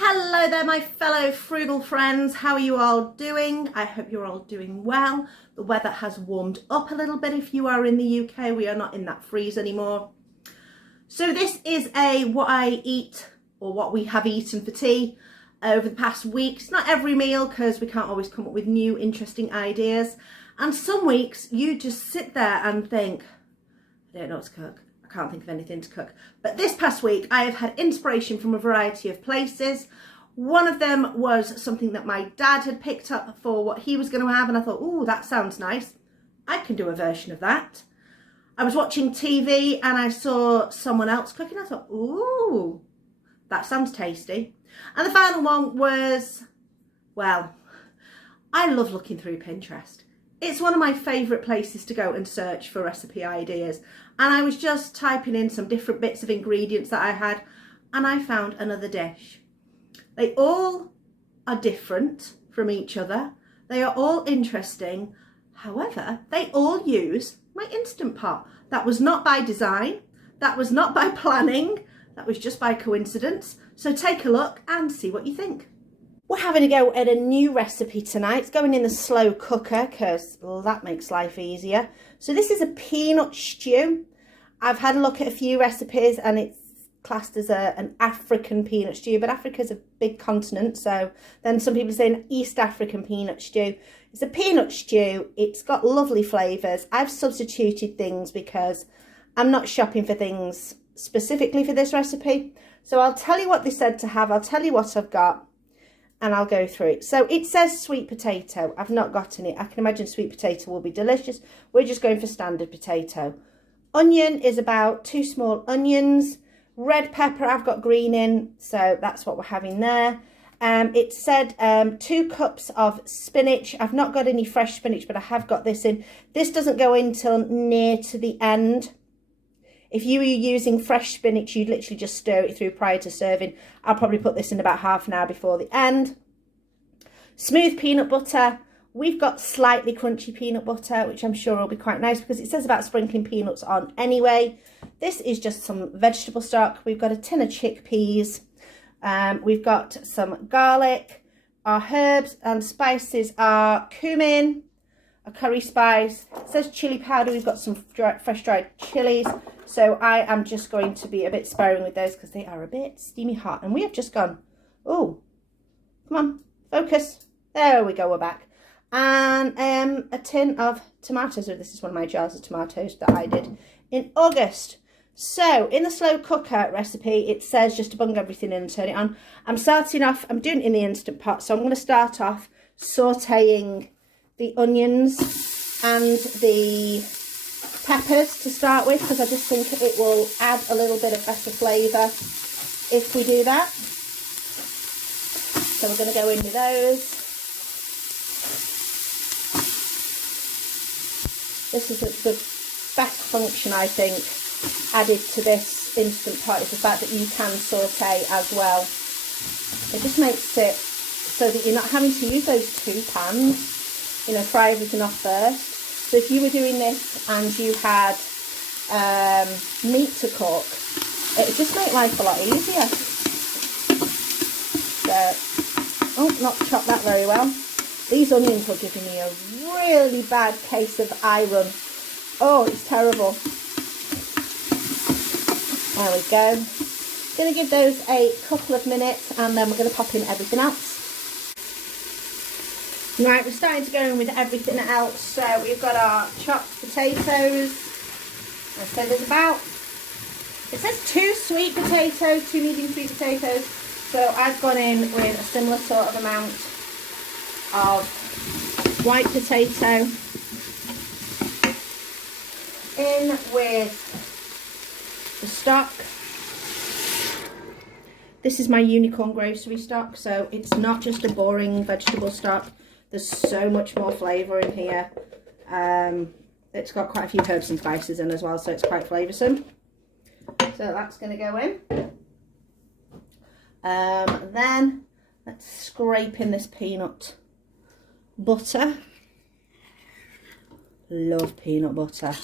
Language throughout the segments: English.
Hello there, my fellow frugal friends. How are you all doing? I hope you're all doing well. The weather has warmed up a little bit if you are in the UK. We are not in that freeze anymore. So this is what I eat, or what we have eaten for tea over the past week. It's not every meal because we can't always come up with new interesting ideas. And some weeks you just sit there and think, I don't know what to cook. I can't think of anything to cook. But this past week, I have had inspiration from a variety of places. One of them was something that my dad had picked up for what he was going to have. And I thought, oh, that sounds nice. I can do a version of that. I was watching TV and I saw someone else cooking. I thought, ooh, that sounds tasty. And the final one was, well, I love looking through Pinterest. It's one of my favourite places to go and search for recipe ideas. And I was just typing in some different bits of ingredients that I had, and I found another dish. They all are different from each other. They are all interesting. However, they all use my Instant Pot. That was not by design. That was not by planning. That was just by coincidence. So take a look and see what you think. We're having a go at a new recipe tonight. It's going in the slow cooker because that makes life easier. So this is a peanut stew. I've had a look at a few recipes and it's classed as an African peanut stew, but Africa's a big continent. So then some people say an East African peanut stew. It's a peanut stew. It's got lovely flavours. I've substituted things because I'm not shopping for things specifically for this recipe. So I'll tell you what they said to have. I'll tell you what I've got. And I'll go through it. So it says sweet potato. I've not gotten it. I can imagine sweet potato will be delicious. We're just going for standard potato. Onion is about 2 small onions. Red pepper, I've got green in. So that's what we're having there. It said 2 cups of spinach. I've not got any fresh spinach, but I have got this in. This doesn't go in till near to the end. If you were using fresh spinach, you'd literally just stir it through prior to serving. I'll probably put this in about half an hour before the end. Smooth peanut butter. We've got slightly crunchy peanut butter, which I'm sure will be quite nice because it says about sprinkling peanuts on anyway. This is just some vegetable stock. We've got a tin of chickpeas. We've got some garlic. Our herbs and spices are cumin, a curry spice. It says chili powder. We've got some fresh dried chilies. So I am just going to be a bit sparing with those because they are a bit steamy hot. And we have just gone, oh, come on, focus. There we go, we're back. And a tin of tomatoes. So this is one of my jars of tomatoes that I did in August. So in the slow cooker recipe, it says just to bung everything in and turn it on. I'm starting off, I'm doing it in the Instant Pot. So I'm going to start off sauteing the onions and the peppers to start with because I just think it will add a little bit of better flavour if we do that. So we're going to go in with those. This is the best function, I think, added to this Instant Pot is the fact that you can saute as well. It just makes it so that you're not having to use those 2 pans, you know, fry everything off first. So if you were doing this and you had meat to cook, it would just make life a lot easier. So, oh, not chopped that very well. These onions are giving me a really bad case of eye run. Oh, it's terrible. There we go. Going to give those a couple of minutes and then we're going to pop in everything else. Right, we're starting to go in with everything else. So we've got our chopped potatoes. So there's about, it says 2 sweet potatoes, 2 medium sweet potatoes. So I've gone in with a similar sort of amount of white potato. In with the stock. This is my unicorn grocery stock, so it's not just a boring vegetable stock. There's so much more flavour in here. It's got quite a few herbs and spices in as well, so it's quite flavoursome. So that's going to go in. Then let's scrape in this peanut butter. Love peanut butter.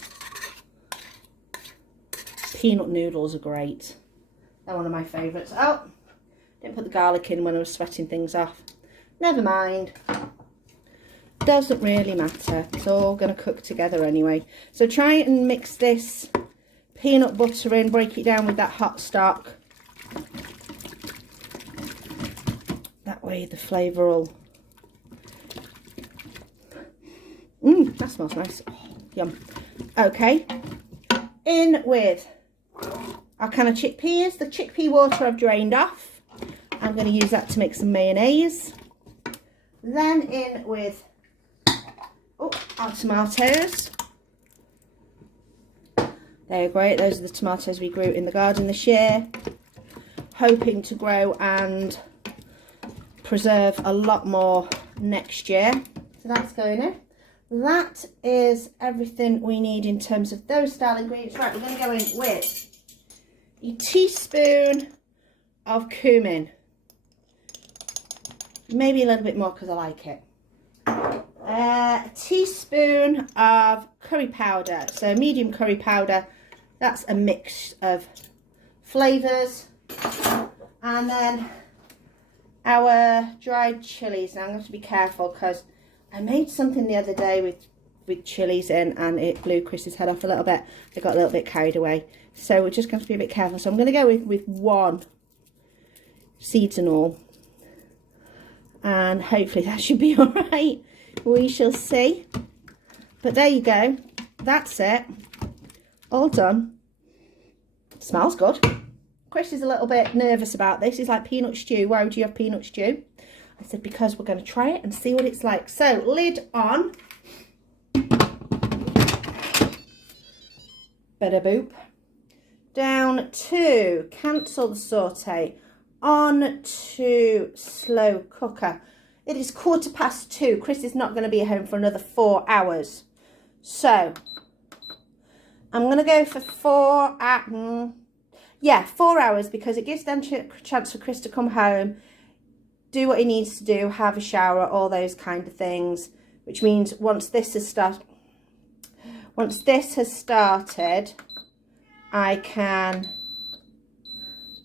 Peanut noodles are great. They're one of my favourites. Oh, Didn't put the garlic in when I was sweating things off. Never mind. Doesn't really matter. It's all going to cook together anyway. So try and mix this peanut butter in, break it down with that hot stock. That way the flavour will... that smells nice. Oh, yum. Okay. In with our can of chickpeas. The chickpea water I've drained off. I'm going to use that to make some mayonnaise. Then in with our tomatoes. They're great. Those are the tomatoes we grew in the garden this year. Hoping to grow and preserve a lot more next year. So that's going in. That is everything we need in terms of those style ingredients. Right, we're going to go in with a teaspoon of cumin. Maybe a little bit more because I like it. A teaspoon of curry powder. So medium curry powder. That's a mix of flavours. And then our dried chilies. Now I'm going to have to be careful because I made something the other day with chilies in and it blew Chris's head off a little bit. I got a little bit carried away. So we're just going to be a bit careful. So I'm going to go with one, seeds and all. And hopefully that should be all right. We shall see. But there you go. That's it. All done. Smells good. Chris is a little bit nervous about this. He's like, peanut stew. Why would you have peanut stew? I said, because we're going to try it and see what it's like. So, lid on. Bada boop. Down to cancel the saute. On to slow cooker. It is 2:15. Chris is not going to be home for another 4 hours. So, I'm going to go for 4 hours because it gives them a chance for Chris to come home, do what he needs to do, have a shower, all those kind of things. Which means once this has started, I can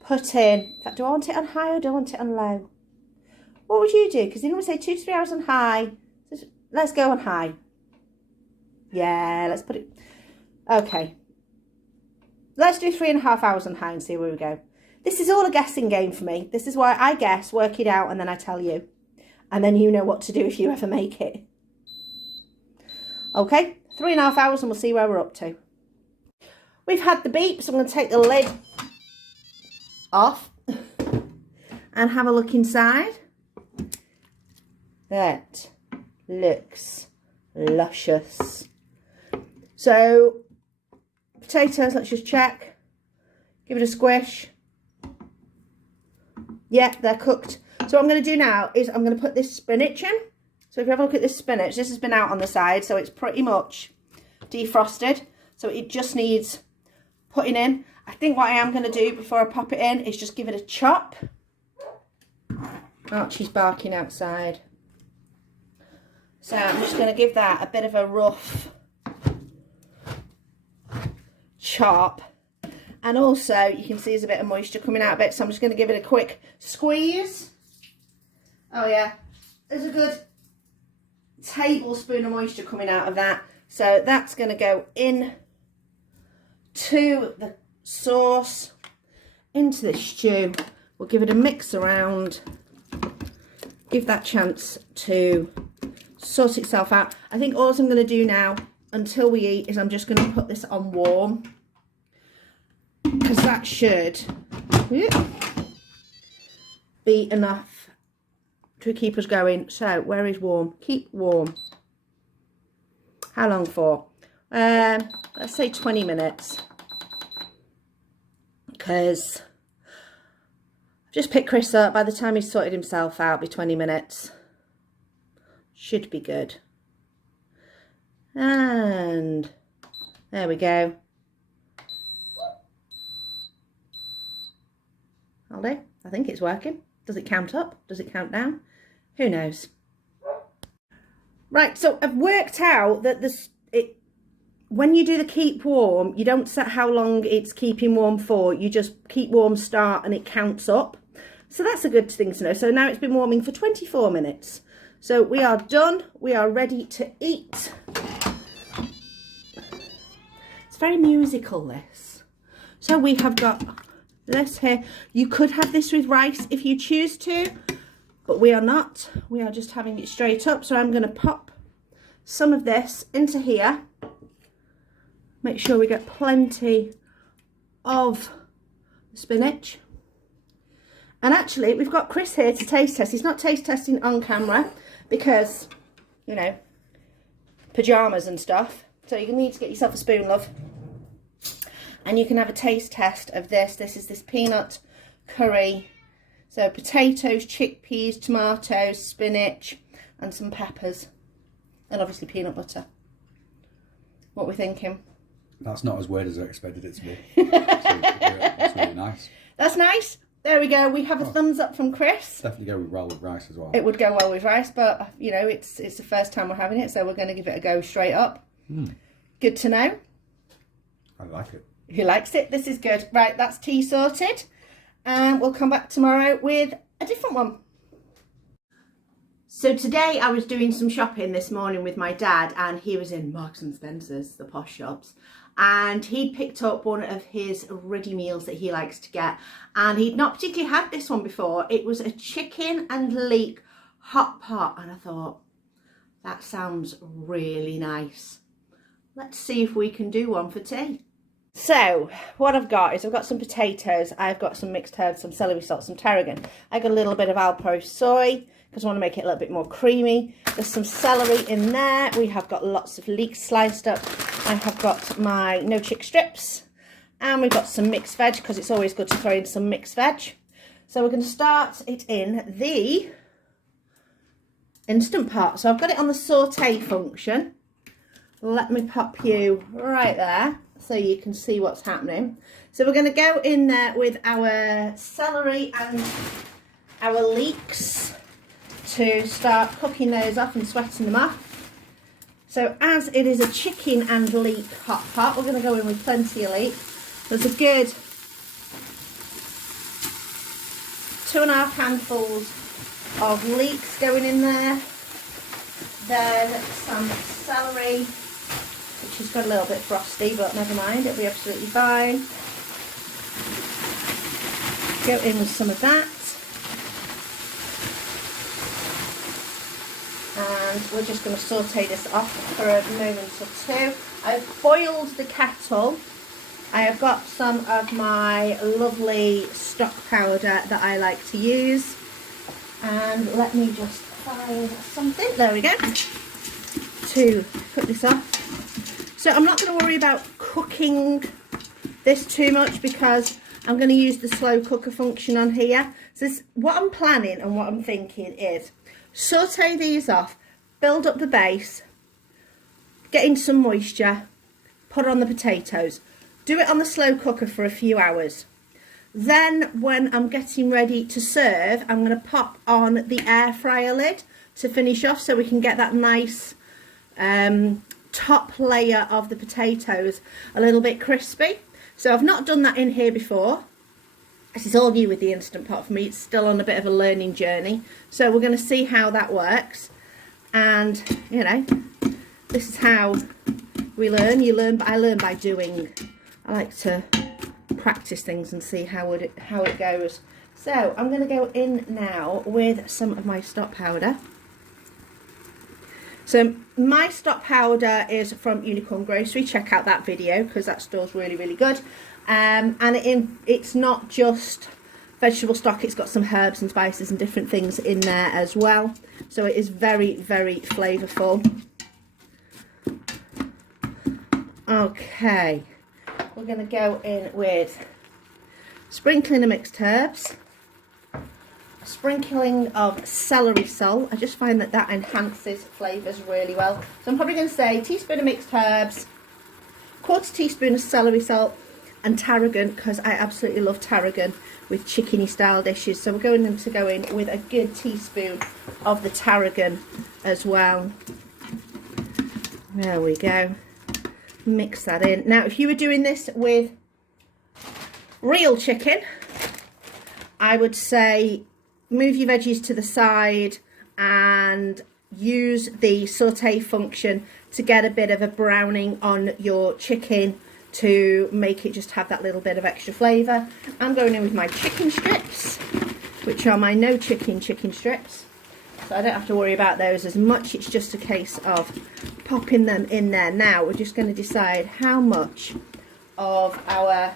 put in fact, do I want it on high or do I want it on low? What would you do? Because you normally say 2 to 3 hours on high. Let's go on high. Yeah, let's put it. Okay. Let's do 3.5 hours on high and see where we go. This is all a guessing game for me. This is why I guess, work it out, and then I tell you. And then you know what to do if you ever make it. Okay, 3.5 hours and we'll see where we're up to. We've had the beep, so I'm going to take the lid off and have a look inside. That looks luscious. So, potatoes, let's just check. Give it a squish. Yeah, they're cooked. So what I'm going to do now is I'm going to put this spinach in. So if you have a look at this spinach, this has been out on the side, so it's pretty much defrosted. So it just needs putting in. I think what I am going to do before I pop it in is just give it a chop. Archie's barking outside. So I'm just going to give that a bit of a rough chop. And also, you can see there's a bit of moisture coming out of it, so I'm just going to give it a quick squeeze. Oh yeah, there's a good tablespoon of moisture coming out of that. So that's going to go in to the sauce, into the stew. We'll give it a mix around, give that chance to sort itself out. I think all I'm going to do now, until we eat, is I'm just going to put this on warm. Because that should be enough to keep us going. So, where is warm? Keep warm. How long for? Let's say 20 minutes. Because I've just picked Chris up. By the time he's sorted himself out, it'll be 20 minutes. Should be good. And there we go. Hold it. I think it's working. Does it count up? Does it count down? Who knows? Right, so I've worked out that when you do the keep warm, you don't set how long it's keeping warm for. You just keep warm start and it counts up. So that's a good thing to know. So now it's been warming for 24 minutes. So we are done. We are ready to eat. It's very musical, this. So we have got this here. You could have this with rice if you choose to, but we are not. We are just having it straight up. So I'm going to pop some of this into here. Make sure we get plenty of spinach. And actually, we've got Chris here to taste test. He's not taste testing on camera because, you know, pyjamas and stuff. So you need to get yourself a spoon, love. And you can have a taste test of this. This is this peanut curry. So potatoes, chickpeas, tomatoes, spinach, and some peppers. And obviously peanut butter. What we're thinking? That's not as weird as I expected it to be. That's really nice. That's nice. There we go. We have a thumbs up from Chris. Definitely go well with rice as well. It would go well with rice, but you know, it's the first time we're having it, so we're going to give it a go straight up. Good to know. I like it. Who likes it? This is good. Right, that's tea sorted, and we'll come back tomorrow with a different one. So today I was doing some shopping this morning with my dad, and he was in Marks and Spencer's, the posh shops, and he'd picked up one of his ready meals that he likes to get, and he'd not particularly had this one before. It was a chicken and leek hot pot, and I thought, that sounds really nice. Let's see if we can do one for tea. So what I've got is I've got some potatoes, I've got some mixed herbs, some celery salt, some tarragon. I've got a little bit of Alpro soy because I want to make it a little bit more creamy. There's some celery in there. We have got lots of leeks sliced up. I have got my no chick strips, and we've got some mixed veg because it's always good to throw in some mixed veg. So we're going to start it in the Instant Pot. So I've got it on the saute function. Let me pop you right there so you can see what's happening. So we're going to go in there with our celery and our leeks to start cooking those off and sweating them off. So as it is a chicken and leek hot pot, we're going to go in with plenty of leek. There's a good 2.5 handfuls of leeks going in there. Then some celery, which has got a little bit frosty, but never mind, it'll be absolutely fine. Go in with some of that. And we're just going to saute this off for a moment or two. I've boiled the kettle. I have got some of my lovely stock powder that I like to use. And let me just find something, there we go, to put this off. So I'm not going to worry about cooking this too much because I'm going to use the slow cooker function on here. So this, what I'm planning and what I'm thinking is saute these off, build up the base, get in some moisture, put on the potatoes, do it on the slow cooker for a few hours. Then when I'm getting ready to serve, I'm going to pop on the air fryer lid to finish off so we can get that nice top layer of the potatoes a little bit crispy. So I've not done that in here before. This is all new with the Instant Pot for me. It's still on a bit of a learning journey. So we're going to see how that works. And, you know, this is how we learn. You learn, I learn by doing. I like to practice things and see how it goes. So I'm going to go in now with some of my stock powder. So my stock powder is from Unicorn Grocery. Check out that video because that store's really, really good. And it's not just vegetable stock, it's got some herbs and spices and different things in there as well. So it is very, very flavourful. Okay, we're going to go in with sprinkling of mixed herbs, a sprinkling of celery salt. I just find that that enhances flavours really well. So I'm probably going to say a teaspoon of mixed herbs, 1/4 teaspoon of celery salt, and tarragon because I absolutely love tarragon with chickeny style dishes. So we're going to go in with a good teaspoon of the tarragon as well. There we go. Mix that in. Now if you were doing this with real chicken, I would say move your veggies to the side and use the saute function to get a bit of a browning on your chicken to make it just have that little bit of extra flavour. I'm going in with my chicken strips, which are my no chicken strips. So I don't have to worry about those as much. It's just a case of popping them in there. Now we're just going to decide how much of our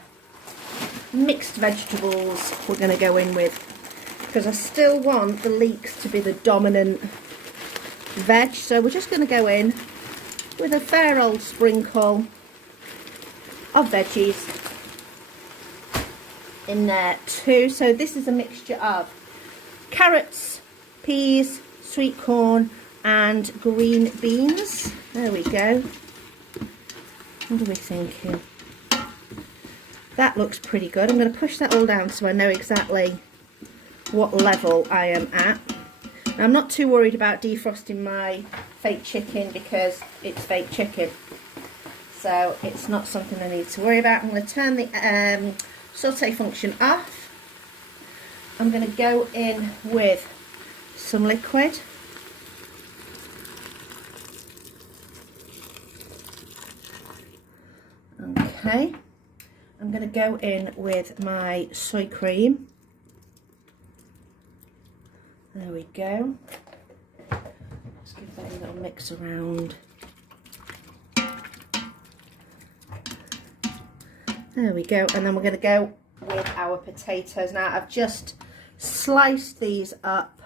mixed vegetables we're going to go in with, because I still want the leeks to be the dominant veg. So we're just going to go in with a fair old sprinkle of veggies in there too. So this is a mixture of carrots, peas, sweet corn and green beans. There we go. What are we thinking? That looks pretty good. I'm going to push that all down so I know exactly what level I am at. Now, I'm not too worried about defrosting my fake chicken because it's fake chicken, so it's not something I need to worry about. I'm going to turn the saute function off. I'm going to go in with some liquid. Okay, I'm going to go in with my soy cream. There we go. Let's give that a little mix around. There we go, and then we're going to go with our potatoes. Now I've just sliced these up.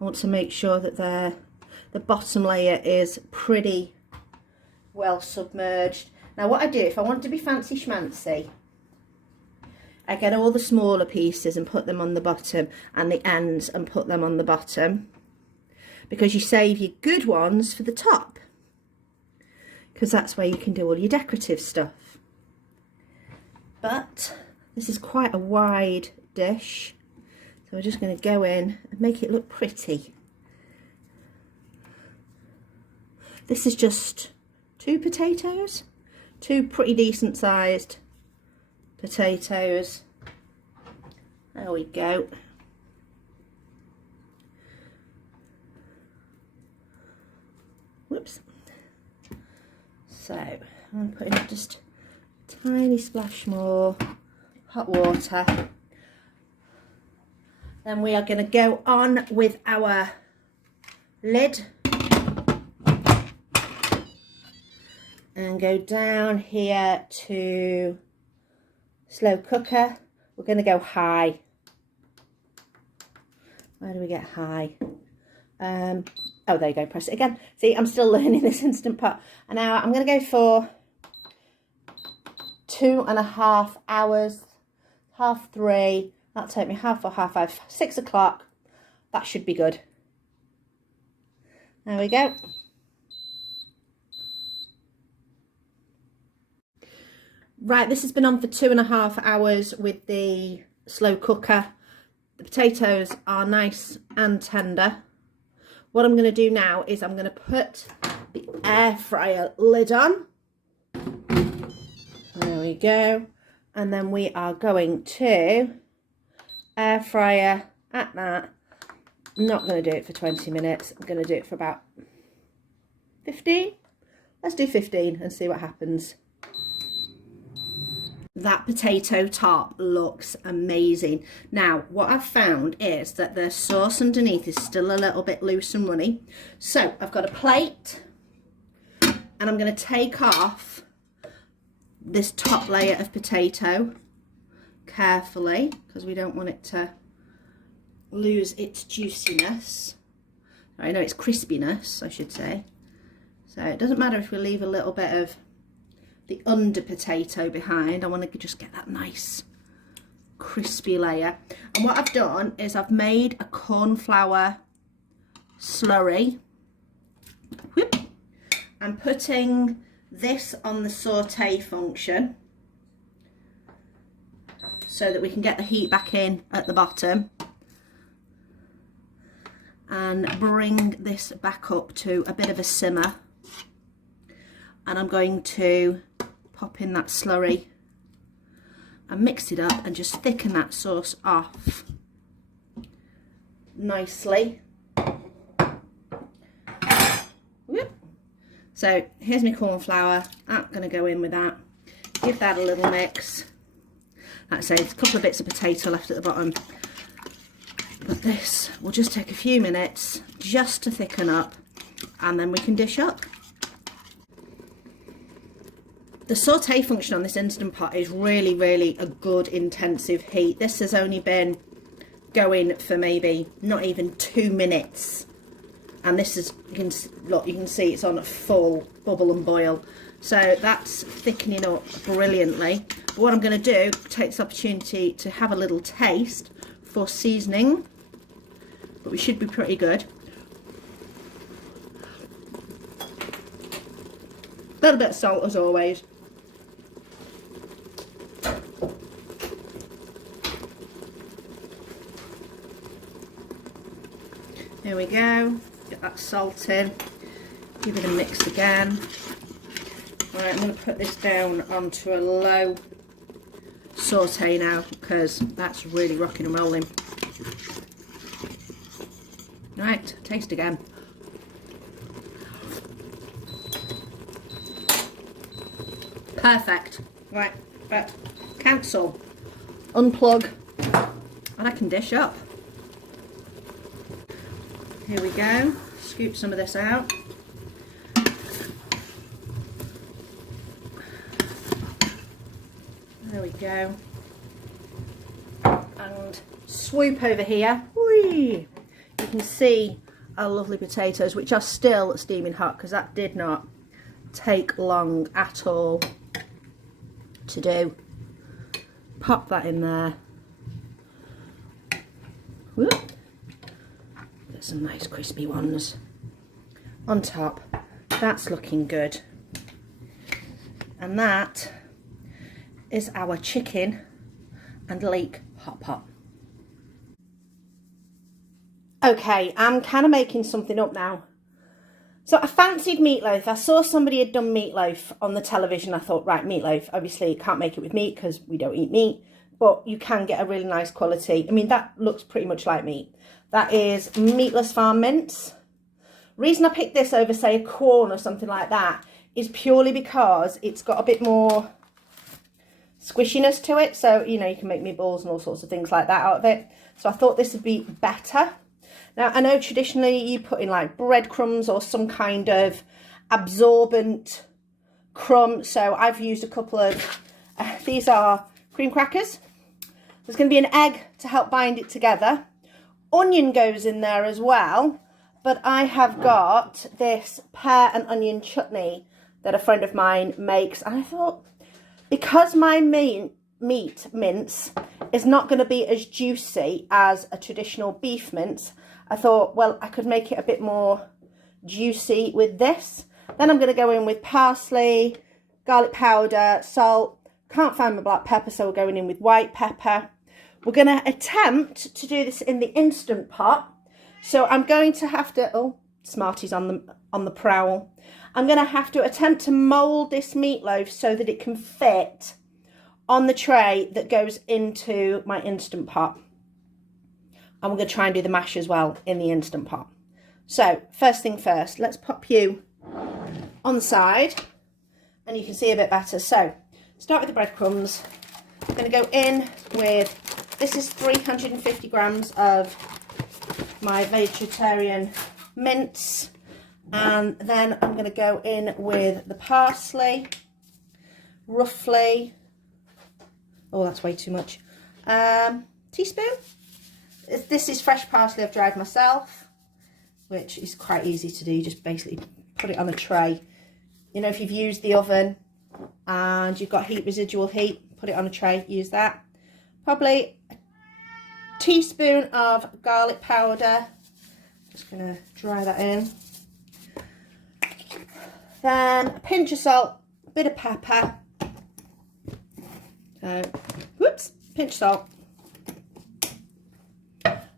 I want to make sure that the bottom layer is pretty well submerged. Now what I do, if I want to be fancy schmancy, I get all the smaller pieces and put them on the bottom, and the ends and put them on the bottom, because you save your good ones for the top, because that's where you can do all your decorative stuff. But this is quite a wide dish, so we're just going to go in and make it look pretty. This is just 2 potatoes, 2 pretty decent sized potatoes. There we go. Whoops. So I'm going to put in just a tiny splash more hot water. Then we are going to go on with our lid and go down here to slow cooker. We're going to go high. Where do we get high? Oh, there you go, press it again. See, I'm still learning this Instant Pot. And now I'm going to go for 2.5 hours, 3:30. That'll take me 4:30, 5:30, 6 o'clock. That should be good. There we go. Right, this has been on for 2.5 hours with the slow cooker. The potatoes are nice and tender. What I'm going to do now is I'm going to put the air fryer lid on. There we go. And then we are going to air fryer at that. I'm not going to do it for 20 minutes. I'm going to do it for about 15. Let's do 15 and see what happens. That potato top looks amazing. Now, what I've found is that the sauce underneath is still a little bit loose and runny. So I've got a plate and I'm going to take off this top layer of potato carefully, because we don't want it to lose its juiciness. I know its crispiness, I should say. So it doesn't matter if we leave a little bit of the under potato behind. I want to just get that nice crispy layer. And what I've done is I've made a corn flour slurry. Whoop. I'm putting this on the saute function so that we can get the heat back in at the bottom and bring this back up to a bit of a simmer. And I'm going to pop in that slurry and mix it up and just thicken that sauce off nicely. Whoop. So here's my corn flour. I'm going to go in with that. Give that a little mix. Like I say, there's a couple of bits of potato left at the bottom. But this will just take a few minutes just to thicken up, and then we can dish up. The saute function on this Instant Pot is really, really a good intensive heat. This has only been going for maybe not even 2 minutes. And this is, you can see it's on a full bubble and boil. So that's thickening up brilliantly. But what I'm going to do, take this opportunity to have a little taste for seasoning. But we should be pretty good. A little bit of salt as always. There we go. Get that salt in. Give it a mix again. Right, I'm going to put this down onto a low saute now because that's really rocking and rolling. Right, taste again. Perfect. Right, but cancel, unplug, and I can dish up. Here we go. Scoop some of this out. There we go. And swoop over here. Whee! You can see our lovely potatoes, which are still steaming hot because that did not take long at all to do. Pop that in there. Whoop. Get some nice crispy ones on top. That's looking good. And that is our chicken and leek hot pot. Okay, I'm kind of making something up now. So I fancied meatloaf. I saw somebody had done meatloaf on the television. I thought, right, meatloaf. Obviously, you can't make it with meat because we don't eat meat. But you can get a really nice quality. I mean, that looks pretty much like meat. That is meatless farm mince. Reason I picked this over, say, a Quorn or something like that is purely because it's got a bit more squishiness to it. So, you know, you can make meatballs and all sorts of things like that out of it. So I thought this would be better. Now, I know traditionally you put in like breadcrumbs or some kind of absorbent crumb. So I've used a couple of, these are cream crackers. There's going to be an egg to help bind it together. Onion goes in there as well. But I have got this pear and onion chutney that a friend of mine makes. And I thought, because my meat mince is not going to be as juicy as a traditional beef mince, I thought, well, I could make it a bit more juicy with this. Then I'm going to go in with parsley, garlic powder, salt. Can't find my black pepper, so we're going in with white pepper. We're going to attempt to do this in the Instant Pot. So I'm going to have to, oh, Smarties on the prowl. I'm going to have to attempt to mould this meatloaf so that it can fit on the tray that goes into my Instant Pot. And we're going to try and do the mash as well in the Instant Pot. So, first thing first, let's pop you on the side and you can see a bit better. So, start with the breadcrumbs. I'm going to go in with, this is 350 grams of my vegetarian mince. And then I'm going to go in with the parsley, roughly, oh, that's way too much, teaspoon. This is fresh parsley I've dried myself, which is quite easy to do. You just basically put it on a tray. You know, if you've used the oven and you've got residual heat, put it on a tray, use that. Probably a teaspoon of garlic powder. Just going to dry that in. Then a pinch of salt, a bit of pepper. So, whoops, pinch of salt.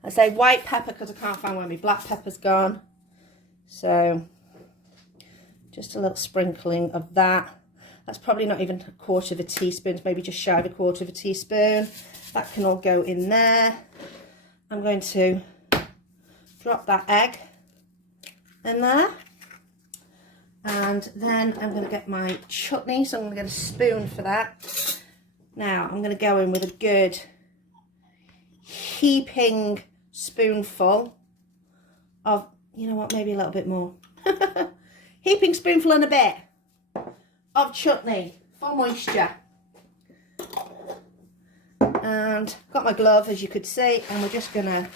I say white pepper because I can't find where my black pepper's gone. So, just a little sprinkling of that. That's probably not even a quarter of a teaspoon, maybe just shy of a quarter of a teaspoon. That can all go in there. I'm going to drop that egg in there. And then I'm going to get my chutney, so I'm going to get a spoon for that. Now I'm going to go in with a good heaping spoonful of, you know what, maybe a little bit more. Heaping spoonful and a bit of chutney for moisture. And got my glove, as you could see, and we're just going to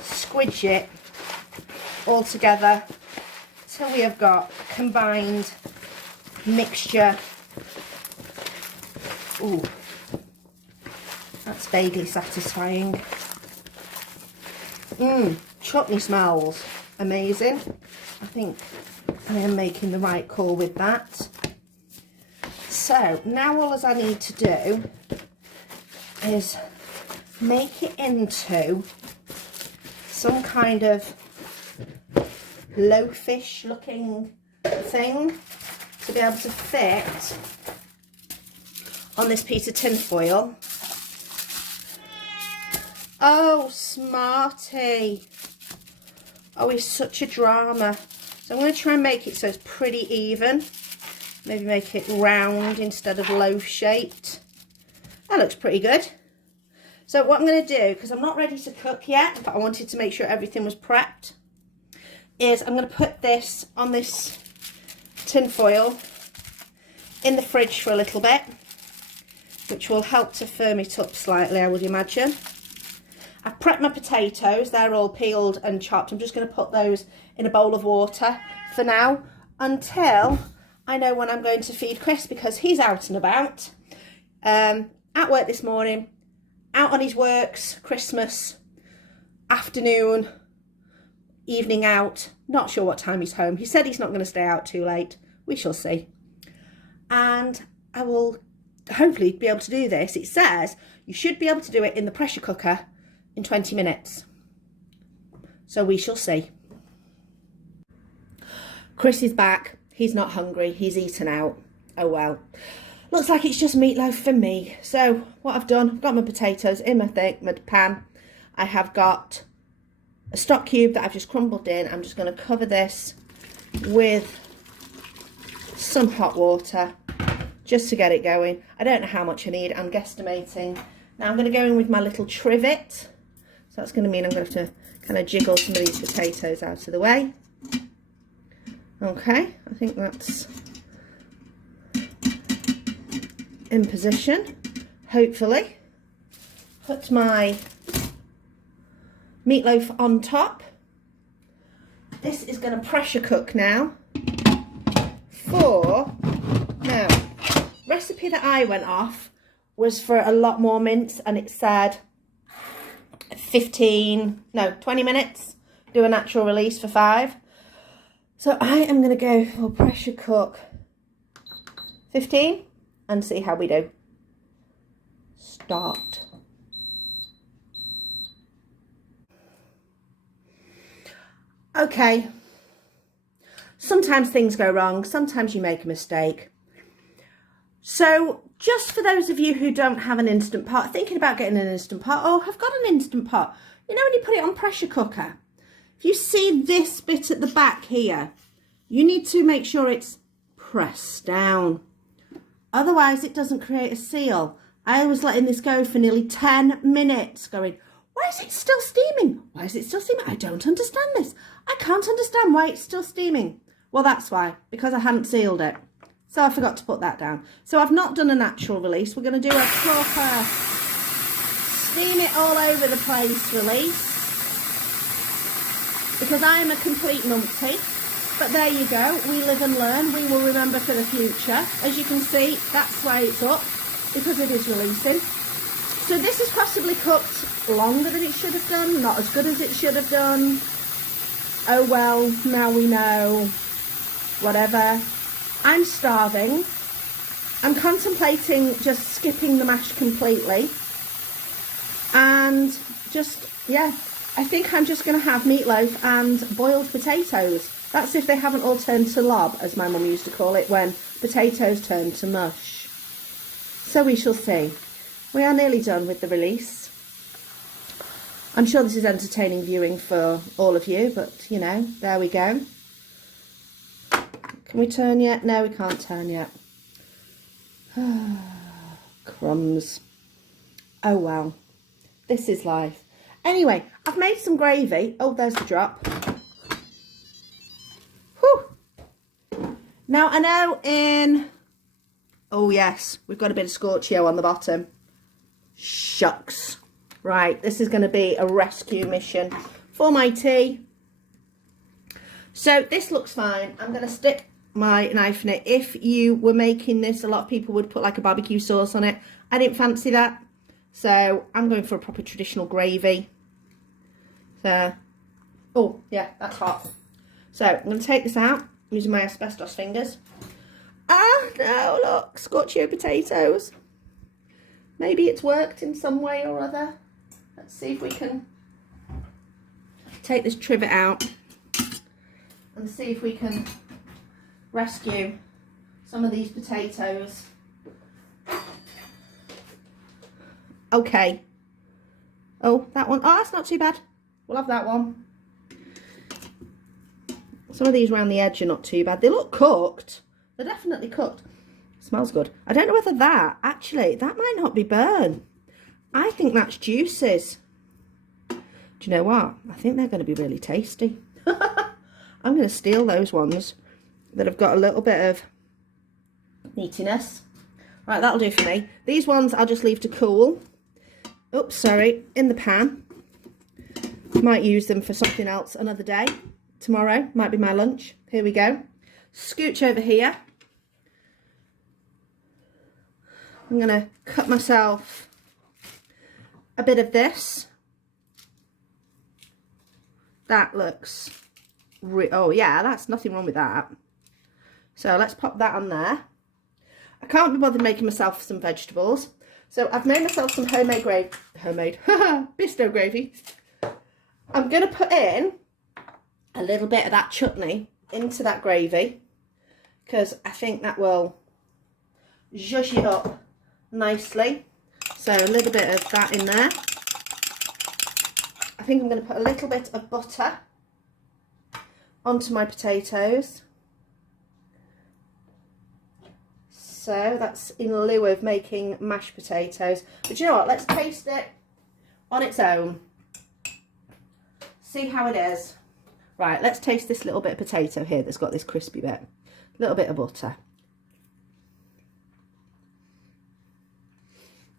squidge it all together till we have got a combined mixture. Ooh, that's vaguely satisfying. Chutney smells amazing. I think I am making the right call with that. So now all I need to do is make it into some kind of loafish looking thing to be able to fit on this piece of tin foil. Oh, smarty. Oh, he's such a drama. So I'm going to try and make it so it's pretty even. Maybe make it round instead of loaf shaped. That looks pretty good. So what I'm going to do, because I'm not ready to cook yet, but I wanted to make sure everything was prepped, is I'm going to put this on this tin foil in the fridge for a little bit, which will help to firm it up slightly, I would imagine. I've prepped my potatoes, they're all peeled and chopped. I'm just going to put those in a bowl of water for now until I know when I'm going to feed Chris, because he's out and about. At work this morning, out on his works, Christmas, afternoon, evening out, not sure what time he's home. He said he's not going to stay out too late. We shall see. And I will hopefully be able to do this. It says you should be able to do it in the pressure cooker in 20 minutes. So we shall see. Chris is back. He's not hungry. He's eaten out. Oh well. Looks like it's just meatloaf for me. So what I've done, I've got my potatoes in my pan. I have got a stock cube that I've just crumbled in. I'm just going to cover this with some hot water just to get it going. I don't know how much I need. I'm guesstimating. Now I'm going to go in with my little trivet. So that's going to mean I'm going to have to kind of jiggle some of these potatoes out of the way. Okay, I think that's in position, hopefully. Put my meatloaf on top. This is going to pressure cook now now, recipe that I went off was for a lot more mince, and it said 20 minutes, do a natural release for 5. So I am going to go for pressure cook 15 and see how we do. Start. Okay. Sometimes things go wrong. Sometimes you make a mistake. So just for those of you who don't have an Instant Pot, thinking about getting an Instant Pot or have got an Instant Pot, you know when you put it on pressure cooker, if you see this bit at the back here, you need to make sure it's pressed down. Otherwise it doesn't create a seal. I was letting this go for nearly 10 minutes going, why is it still steaming? Why is it still steaming? I don't understand this. I can't understand why it's still steaming. Well, that's why, because I hadn't sealed it. So I forgot to put that down. So I've not done a natural release. We're going to do a proper steam it all over the place release, because I am a complete numpty. But there you go. We live and learn. We will remember for the future. As you can see, that's why it's up, because it is releasing. So this has possibly cooked longer than it should have done, not as good as it should have done. Oh well, now we know. Whatever. I'm starving. I'm contemplating just skipping the mash completely. And just, yeah, I think I'm just going to have meatloaf and boiled potatoes. That's if they haven't all turned to lob, as my mum used to call it, when potatoes turn to mush. So we shall see. We are nearly done with the release. I'm sure this is entertaining viewing for all of you, but, you know, there we go. Can we turn yet? No, we can't turn yet. Crumbs. Oh, well. This is life. Anyway, I've made some gravy. Oh, there's the drop. Whew. Now, I know in... Oh, yes, we've got a bit of scorchio on the bottom. Shucks. Right, this is going to be a rescue mission for my tea. So this looks fine. I'm going to stick my knife in it. If you were making this, a lot of people would put like a barbecue sauce on it. I didn't fancy that. So I'm going for a proper traditional gravy. So, oh, yeah, that's hot. So I'm going to take this out using my asbestos fingers. Ah, no, look, scorchio potatoes. Maybe it's worked in some way or other. Let's see if we can take this trivet out and see if we can rescue some of these potatoes. Okay. Oh, that one. Oh, that's not too bad. We'll have that one. Some of these around the edge are not too bad. They look cooked. They're definitely cooked. Smells good. I don't know whether that, actually, that might not be burn. I think that's juices. Do you know what? I think they're going to be really tasty. I'm going to steal those ones that have got a little bit of meatiness. Right, that'll do for me. These ones I'll just leave to cool. Oops, sorry, in the pan. Might use them for something else another day. Tomorrow might be my lunch. Here we go. Scooch over here. I'm going to cut myself a bit of this. That looks... oh yeah, that's nothing wrong with that. So let's pop that on there. I can't be bothered making myself some vegetables. So I've made myself some homemade gravy. Homemade. Bisto gravy. I'm going to put in a little bit of that chutney into that gravy, because I think that will zhuzh it up nicely. So a little bit of that in there. I think I'm going to put a little bit of butter onto my potatoes. So that's in lieu of making mashed potatoes. But you know what, let's taste it on its own. See how it is. Right, let's taste this little bit of potato here that's got this crispy bit. A little bit of butter.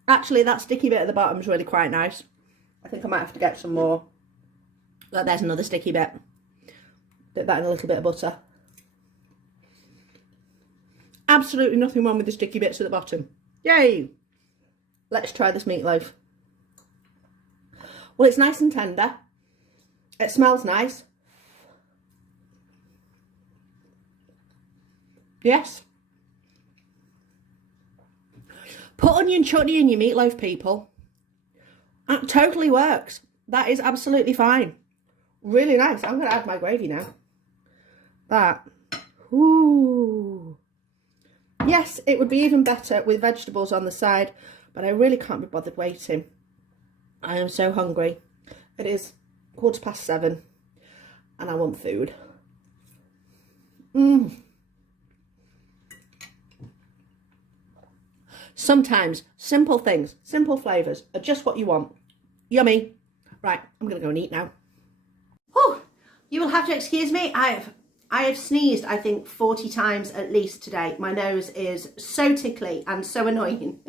Actually, that sticky bit at the bottom is really quite nice. I think I might have to get some more. Look, there's another sticky bit. Dip that in a little bit of butter. Absolutely nothing wrong with the sticky bits at the bottom. Yay! Let's try this meatloaf. Well, it's nice and tender. It smells nice. Yes. Put onion chutney in your meatloaf, people. That totally works. That is absolutely fine. Really nice. I'm going to add my gravy now. That. Ooh. Yes, it would be even better with vegetables on the side, but I really can't be bothered waiting. I am so hungry. It is 7:15 and I want food. Sometimes simple things, simple flavours are just what you want. Yummy. Right, I'm going to go and eat now. Oh, you will have to excuse me. I have sneezed, I think, 40 times at least today. My nose is so tickly and so annoying.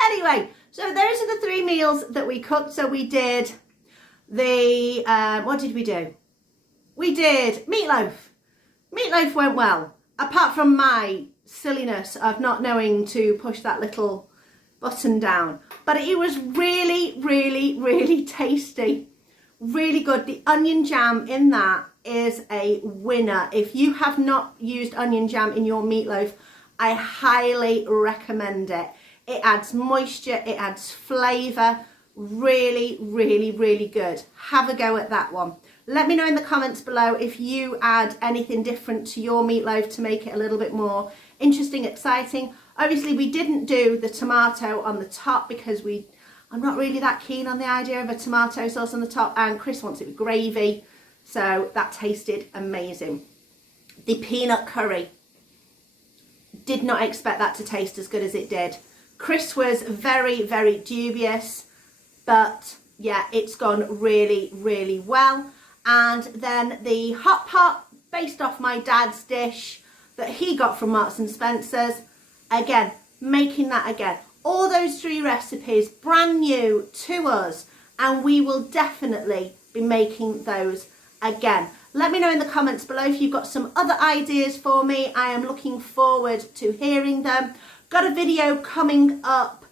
Anyway, so those are the 3 meals that we cooked. So we did the, what did we do? We did meatloaf. Meatloaf went well, apart from my silliness of not knowing to push that little button down. But it was really, really, really tasty. Really good. The onion jam in that is a winner. If you have not used onion jam in your meatloaf, I highly recommend it. It adds moisture, it adds flavour. Really, really, really good. Have a go at that one. Let me know in the comments below if you add anything different to your meatloaf to make it a little bit more interesting, exciting. Obviously, we didn't do the tomato on the top because I'm not really that keen on the idea of a tomato sauce on the top, and Chris wants it with gravy, so that tasted amazing. The peanut curry, did not expect that to taste as good as it did. Chris was very, very dubious, but yeah, it's gone really, really well. And then the hot pot, based off my dad's dish that he got from Marks and Spencer's, again, making that again. All those 3 recipes, brand new to us, and we will definitely be making those again. Let me know in the comments below if you've got some other ideas for me. I am looking forward to hearing them. Got a video coming up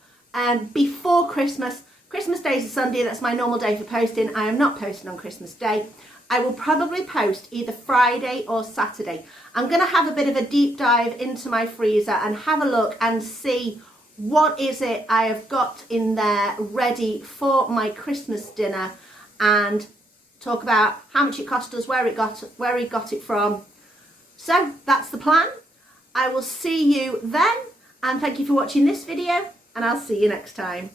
before Christmas. Christmas Day is a Sunday, that's my normal day for posting. I am not posting on Christmas Day. I will probably post either Friday or Saturday. I'm going to have a bit of a deep dive into my freezer and have a look and see what is it I have got in there ready for my Christmas dinner, and talk about how much it cost us, where he got it from. So that's the plan. I will see you then, and thank you for watching this video, and I'll see you next time.